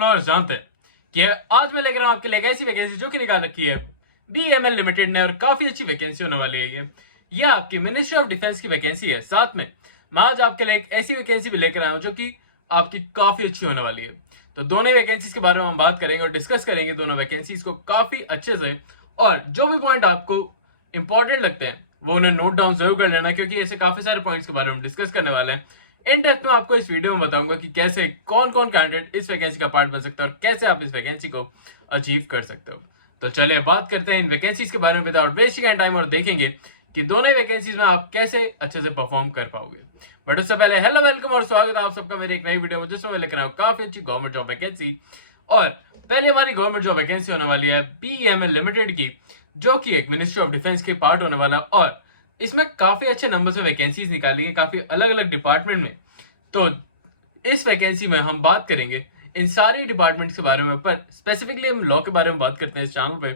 Lawyers जानते हैं कि आज मैं लेकर आपके लिए एक ऐसी वैकेंसी जो कि निकाल रखी है बीएमएल लिमिटेड ने और काफी अच्छी वैकेंसी होने वाली है। ये आपकी मिनिस्ट्री ऑफ डिफेंस की वैकेंसी है। साथ में मैं आज आपके लिए एक ऐसी वैकेंसी भी लेकर आया हूं जो कि आपकी काफी अच्छी होने वाली है। तो दोनों वैकेंसीज के बारे में हम बात करेंगे और डिस्कस करेंगे दोनों वैकेंसीज को काफी अच्छे से, और जो भी पॉइंट आपको इंपॉर्टेंट लगते हैं वो उन्हें नोट डाउन जरूर कर लेना, क्योंकि ऐसे काफी सारे पॉइंट्स के बारे में डिस्कस करने वाले हैं। इन डेप्थ में आपको इस वीडियो में बताऊंगा कि कैसे कौन कौन कैंडिडेट इस वैकेंसी का पार्ट बन सकता है और कैसे आप इस वैकेंसी को अचीव कर सकते हो। तो चलिए बात करते हैं इन वैकेंसीज के बारे में विदाउट वेस्टिंग एंड टाइम, और देखेंगे कि दोनों वैकेंसीज में आप कैसे अच्छे से परफॉर्म कर पाओगे। बट उससे पहले हेलो, वेलकम और स्वागत है आप सबका मेरे एक नई वीडियो में, जिसमें मैं लेकर आऊँ काफी अच्छी गवर्नमेंट जॉब वैकेंसी। और पहले हमारी गवर्नमेंट जॉब वैकेंसी होने वाली है बीएमएल लिमिटेड की, जो कि एक मिनिस्ट्री ऑफ डिफेंस के पार्ट होने वाला, और इसमें काफी अच्छे नंबर से वैकेंसीज निकाली है काफी अलग अलग डिपार्टमेंट में। तो इस वैकेंसी में हम बात करेंगे इन सारे डिपार्टमेंट्स के बारे में, पर स्पेसिफिकली हम लॉ के बारे में बात करते हैं इस चैनल पे,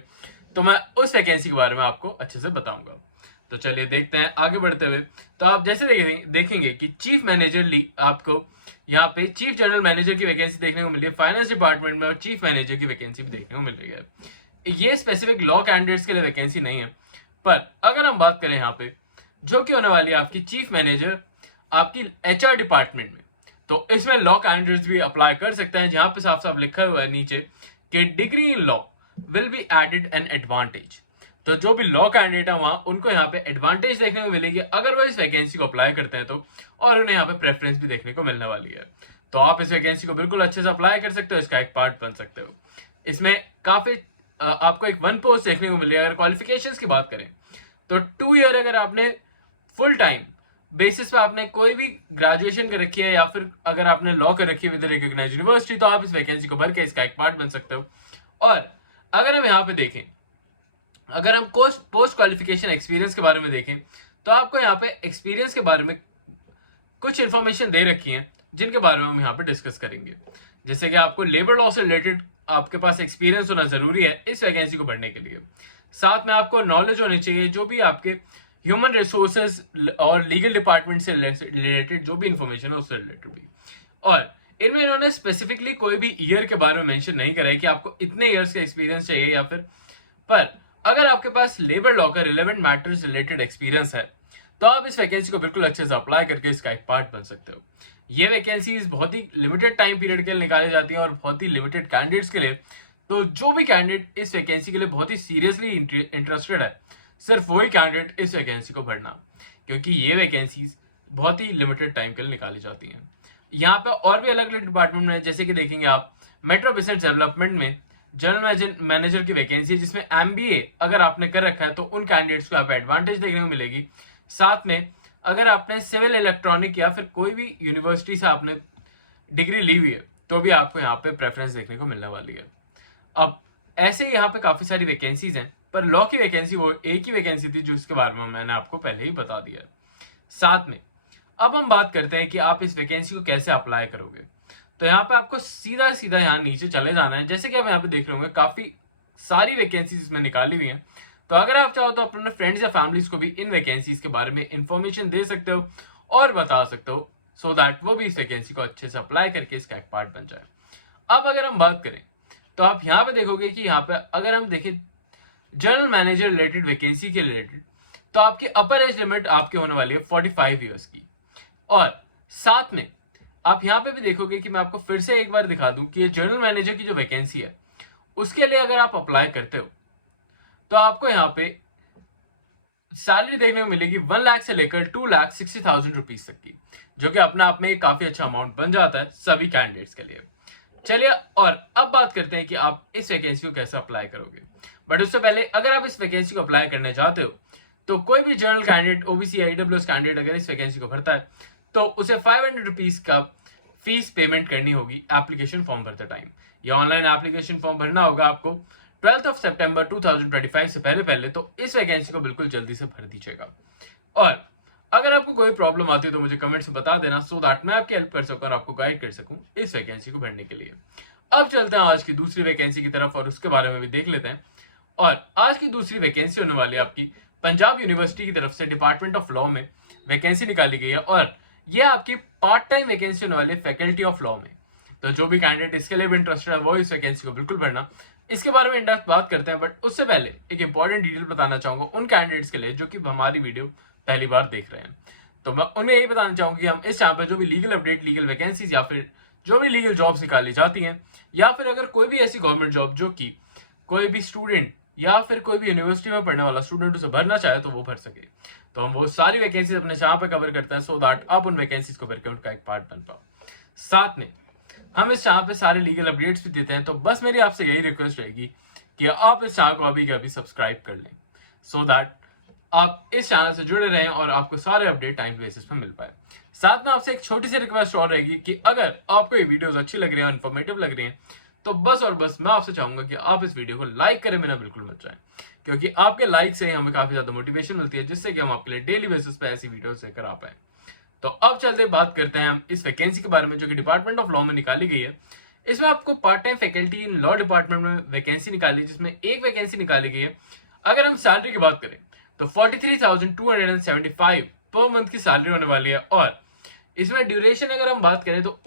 तो मैं उस वैकेंसी के बारे में आपको अच्छे से बताऊंगा। तो चलिए देखते हैं आगे बढ़ते हुए। तो आप जैसे देखेंगे कि चीफ मैनेजर ली आपको यहाँ पे चीफ जनरल मैनेजर की वैकेंसी देखने को मिली है फाइनेंस डिपार्टमेंट में, और चीफ मैनेजर की वैकेंसी भी देखने को मिल रही है। ये स्पेसिफिक लॉ कैंडिडेट्स के लिए वैकेंसी नहीं है, पर अगर हम बात करें यहाँ पे जो कि होने वाली है आपकी चीफ मैनेजर आपकी एचआर डिपार्टमेंट में, तो इसमें लॉ कैंडिडेट्स भी अप्लाई कर सकते हैं, जहां पे साफ साफ लिखा हुआ है नीचे कि degree in law will be added an advantage. तो जो भी लॉ कैंडिडेट है वहां उनको यहाँ पे एडवांटेज देखने को मिलेगी अगर वो इस वैकेंसी को अप्लाई करते हैं तो, और उन्हें यहाँ पे प्रेफरेंस भी देखने को मिलने वाली है। तो आप इस वैकेंसी को बिल्कुल अच्छे से अप्लाई कर सकते हो, इसका एक पार्ट बन सकते हो। इसमें काफी आपको एक वन पोस्ट देखने को मिलेगी। अगर क्वालिफिकेशंस की बात करें तो 2 ईयर अगर आपने फुल टाइम बेसिस पे आपने कोई भी ग्रेजुएशन कर रखी है, या फिर अगर आपने लॉ कर रखी है विद रिकॉग्नाइज्ड यूनिवर्सिटी, तो आप इस वैकेंसी को भर के इसका एक पार्ट बन सकते हो। और अगर हम यहाँ पे देखें, अगर हम पोस्ट क्वालिफिकेशन एक्सपीरियंस के बारे में देखें, तो आपको यहाँ पे एक्सपीरियंस के बारे में कुछ इंफॉर्मेशन दे रखी है जिनके बारे में हम यहाँ पे डिस्कस करेंगे। जैसे कि आपको लेबर लॉ से रिलेटेड आपके पास एक्सपीरियंस होना जरूरी है इस वैकेंसी को भरने के लिए। साथ में आपको नॉलेज होनी चाहिए जो भी आपके ह्यूमन रिसोर्सेज और लीगल डिपार्टमेंट से रिलेटेड जो भी इंफॉर्मेशन है उससे रिलेटेड भी। और इनमें इन्होंने स्पेसिफिकली कोई भी ईयर के बारे में मेंशन नहीं करा है कि आपको इतने ईयर्स का एक्सपीरियंस चाहिए या फिर, पर अगर आपके पास लेबर लॉ का रिलेवेंट मैटर्स रिलेटेड एक्सपीरियंस है तो आप इस वैकेंसी को बिल्कुल अच्छे से अप्लाई करके इसका एक पार्ट बन सकते हो। ये वैकेंसीज बहुत ही लिमिटेड टाइम पीरियड के लिए निकाली जाती हैं और बहुत ही लिमिटेड कैंडिडेट्स के लिए। तो जो भी कैंडिडेट इस वैकेंसी के लिए बहुत ही सीरियसली इंटरेस्टेड है, सिर्फ वही कैंडिडेट इस वैकेंसी को भरना, क्योंकि ये वैकेंसीज बहुत ही लिमिटेड टाइम के लिए निकाली जाती हैं। यहाँ पे और भी अलग अलग डिपार्टमेंट में, जैसे कि देखेंगे आप मेट्रो बिजनेस डेवलपमेंट में जनरल मैनेजर की वैकेंसी, जिसमें एमबीए अगर आपने कर रखा है तो उन कैंडिडेट्स को यहाँ पे एडवांटेज देखने को मिलेगी। साथ में अगर आपने सिविल इलेक्ट्रॉनिक या फिर कोई भी यूनिवर्सिटी से आपने डिग्री ली हुई है तो भी आपको यहाँ पे प्रेफरेंस देखने को मिलने वाली है। अब ऐसे यहाँ पे काफी सारी वैकेंसीज हैं, पर लॉ की वैकेंसी वो एक ही वैकेंसी थी जो इसके बारे में मैंने आपको पहले ही बता दिया है। साथ में अब हम बात करते हैं कि आप इस वैकेंसी को कैसे अप्लाई करोगे। तो यहाँ पे आपको सीधा सीधा यहाँ नीचे चले जाना है। जैसे कि आप यहाँ पे देख रहे होंगे काफी सारी वैकेंसीज इसमें निकाली हुई हैं, तो अगर आप चाहो तो अपने फ्रेंड्स या फैमिलीज को भी इन वैकेंसीज के बारे में इंफॉर्मेशन दे सकते हो और बता सकते हो, सो दैट वो भी इस वैकेंसी को अच्छे से अप्लाई करके इसका एक पार्ट बन जाए। अब अगर हम बात करें तो आप यहाँ पे देखोगे कि यहाँ पे अगर हम देखें जनरल मैनेजर रिलेटेड वैकेंसी के रिलेटेड, तो आपकी अपर एज लिमिट आपके होने वाली है 45 ईयर्स की। और साथ में आप यहाँ पे भी देखोगे कि मैं आपको फिर से एक बार दिखा दूं कि ये जनरल मैनेजर की जो वैकेंसी है उसके लिए अगर आप अप्लाई करते हो तो आपको यहाँ पे सैलरी देखने को मिलेगी 1 लाख से लेकर 2,60,000 रुपीज तक की, जो कि अपने आप में एक काफी अच्छा अमाउंट बन जाता है सभी कैंडिडेट्स के लिए। चलिए और अब बात करते हैं कि आप इस वैकेंसी को कैसे अप्लाई करोगे। बट उससे पहले अगर आप इस वैकेंसी को अप्लाई करना चाहते हो तो कोई भी general candidate, OBC, EWS candidate अगर इस वैकेंसी को भरता है तो उसे 500 रुपीज का फीस पेमेंट करनी होगी एप्लीकेशन फॉर्म भरते टाइम। या ऑनलाइन एप्लीकेशन फॉर्म भरना होगा आपको 12 सितंबर 2025 से पहले, तो इस वैकेंसी को बिल्कुल जल्दी से भर दीजिएगा। और अगर आपको कोई प्रॉब्लम आती है तो मुझे कमेंट्स में बता देना, सो दैट मैं आपकी हेल्प कर सकूं और आपको गाइड कर सकूं इस वैकेंसी को भरने के लिए। अब चलते हैं आज की दूसरी वैकेंसी की तरफ और उसके बारे में भी देख लेते हैं। और आज की दूसरी वैकेंसी होने वाली है आपकी पंजाब यूनिवर्सिटी की तरफ से डिपार्टमेंट ऑफ लॉ में वैकेंसी निकाली गई है, और यह आपकी पार्ट टाइम वैकेंसी होने वाली है फैकल्टी ऑफ लॉ में। तो जो भी कैंडिडेट इसके लिए भी इंटरेस्टेड है वो इस वैकेंसी को बिल्कुल भरना। इसके बारे में इंडेप्थ बात करते हैं, बट उससे पहले एक इंपॉर्टेंट डिटेल बताना चाहूंगा उन कैंडिडेट्स के लिए जो कि हमारी वीडियो पहली बार देख रहे हैं। तो मैं उन्हें यही बताना चाहूंगा कि हम इस चैनल पर जो भी लीगल अपडेट, लीगल वैकेंसीज या फिर जो भी लीगल जॉब्स निकाली जाती हैं, या फिर अगर कोई भी ऐसी गवर्नमेंट जॉब जो कि कोई भी स्टूडेंट या फिर कोई भी यूनिवर्सिटी में पढ़ने वाला स्टूडेंट उसे भरना चाहे तो वो भर सके, तो हम वो सारी वैकेंसीज अपने चैनल पर कवर करते हैं, सो दैट आप उन वैकेंसीज को भर के उनका एक पार्ट बन पाओ। साथ में हम इस चैनल पे सारे लीगल अपडेट्स भी देते हैं, तो बस मेरी आपसे यही रिक्वेस्ट रहेगी कि आप इस चैनल को अभी के अभी सब्सक्राइब कर लें, सो दैट आप इस चैनल से जुड़े रहें और आपको सारे अपडेट टाइम बेसिस पे मिल पाए। साथ में आपसे एक छोटी सी रिक्वेस्ट और रहेगी कि अगर आपको ये वीडियोस अच्छी लग रही है, इन्फॉर्मेटिव लग रही हैं, तो बस और बस मैं आपसे चाहूंगा कि आप इस वीडियो को लाइक करें, बिना बिल्कुल मत जाएं, क्योंकि आपके लाइक से हमें काफी ज्यादा मोटिवेशन मिलती है, जिससे कि हम आपके लिए डेली बेसिस पे ऐसी वीडियोस लेकर आ पाए। तो अब चलते बात करते हैं हम इस वैकेंसी के बारे में जो कि डिपार्टमेंट ऑफ लॉ में निकाली गई है। इसमें आपको part time faculty in law department में वैकेंसी निकाली, जिसमें एक वैकेंसी निकाली गई है। अगर हम सैलरी की बात करें तो 43,275 पर मंथ की सैलरी होने वाली है, और इसमें ड्यूरेशन अगर हम बात करें तो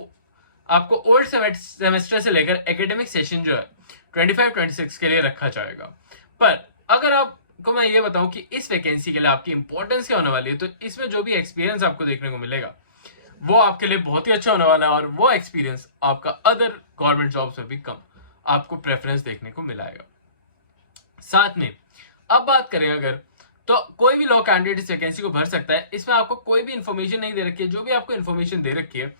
आपको ओल्ड सेमेस्टर से लेकर एकेडमिक सेशन जो है 25-26 के लिए रखा जाएगा। पर अगर आपको मैं ये बताऊं कि इस वैकेंसी के लिए आपकी इंपॉर्टेंस क्या होने वाली है, तो इसमें जो भी एक्सपीरियंस आपको देखने को मिलेगा वो आपके लिए बहुत ही अच्छा होने वाला है, और वो एक्सपीरियंस आपका अदर गवर्नमेंट जॉब्स में भी कम आपको प्रेफरेंस देखने को मिलेगा। साथ में अब बात करें अगर, तो कोई भी लॉ कैंडिडेट इस वैकेंसी को भर सकता है। इसमें आपको कोई भी इंफॉर्मेशन नहीं दे रखी है, जो भी आपको इंफॉर्मेशन दे रखी है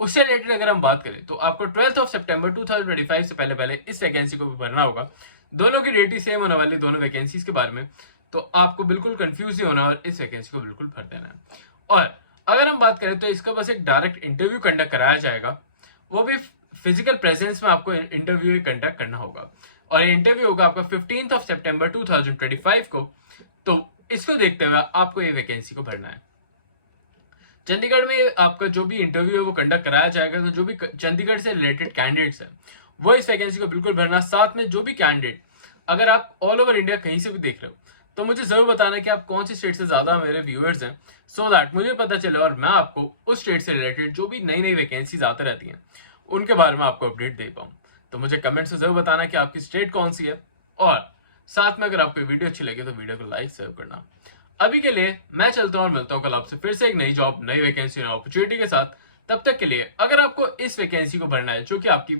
उससे रिलेटेड अगर हम बात करें तो आपको 12 सितंबर 2025 से पहले इस वैकेंसी को भी भरना होगा। दोनों की डेट ही सेम होने वाली, दोनों वैकेंसीज के बारे में, तो आपको बिल्कुल कंफ्यूज नहीं होना और इस वैकेंसी को बिल्कुल भर देना है। और अगर हम बात करें तो इसका बस एक डायरेक्ट इंटरव्यू कंडक्ट कराया जाएगा, वो भी फिजिकल प्रेजेंस में आपको इंटरव्यू कंडक्ट करना होगा, और ये इंटरव्यू होगा आपका 15 सितंबर 2025 को। तो इसको देखते हुए आपको ये वैकेंसी को भरना है। चंडीगढ़ में आपका जो भी इंटरव्यू है वो कंडक्ट कराया जाएगा, तो जो भी चंडीगढ़ से रिलेटेड कैंडिडेट्स हैं वो इस वैकेंसी को बिल्कुल भरना। साथ में जो भी कैंडिडेट अगर आप ऑल ओवर इंडिया कहीं से भी देख रहे हो तो मुझे जरूर बताना कि आप कौन सी स्टेट से ज्यादा मेरे व्यूअर्स हैं, सो दैट मुझे पता चले और मैं आपको उस स्टेट से रिलेटेड जो भी नई नई वैकेंसीज आती रहती हैं उनके बारे में आपको अपडेट दे पाऊँ। तो मुझे कमेंट से जरूर बताना कि आपकी स्टेट कौन सी है, और साथ में अगर आपको वीडियो अच्छी लगे तो वीडियो को लाइक जरूर करना। अभी के लिए मैं चलता हूँ और मिलता हूँ कल आपसे फिर से एक नई जॉब, नई वैकेंसी, नई अपॉर्चुनिटी के साथ। तब तक के लिए अगर आपको इस वैकेंसी को भरना है जो कि आपकी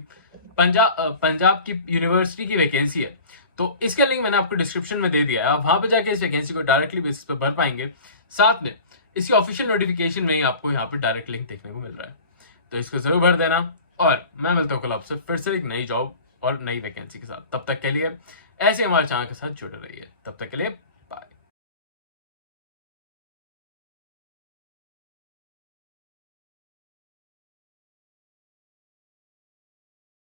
पंजाब की यूनिवर्सिटी की वैकेंसी है, तो इसका लिंक मैंने आपको डिस्क्रिप्शन में दे दिया है, आप वहां पे जाके इस वैकेंसी को डायरेक्टली बेसिस पे भर पाएंगे। साथ में इसकी ऑफिशियल नोटिफिकेशन में ही आपको यहाँ पे डायरेक्ट लिंक देखने को मिल रहा है, तो इसको जरूर भर देना। और मैं मिलता हूँ कल आपसे फिर से एक नई जॉब और नई वैकेंसी के साथ। तब तक के लिए ऐसे हमारे चैनल के साथ जुड़े रहिए। तब तक के लिए